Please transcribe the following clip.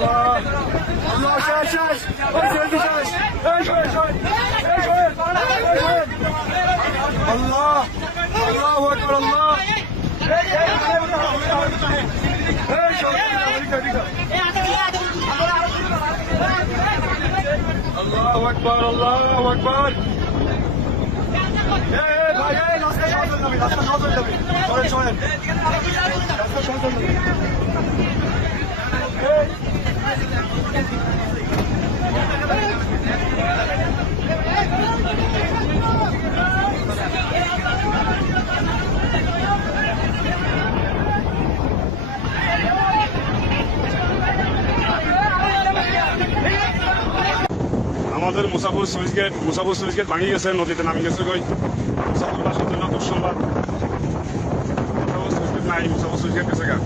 Allah şaş. Oy sevdi şaş. Allah. Allahu Ekber Allah. Allahu Ekber Allahu Ekber. ভাই রাস্তা সহজ হয়ে যাবে রাস্তা সহজ হয়ে যাবে চলেন চলেন রাস্তা সহজ হয়ে যাবে আমাদের মুসাফর সুইচ গেট ভাঙি গেছে, নদীতে নামি গেছে। মুসাফর বাসার জন্য দুঃসংবাদ, সুইচ গেট নাই, মুসাফর সুইচ গেট গেছে গা।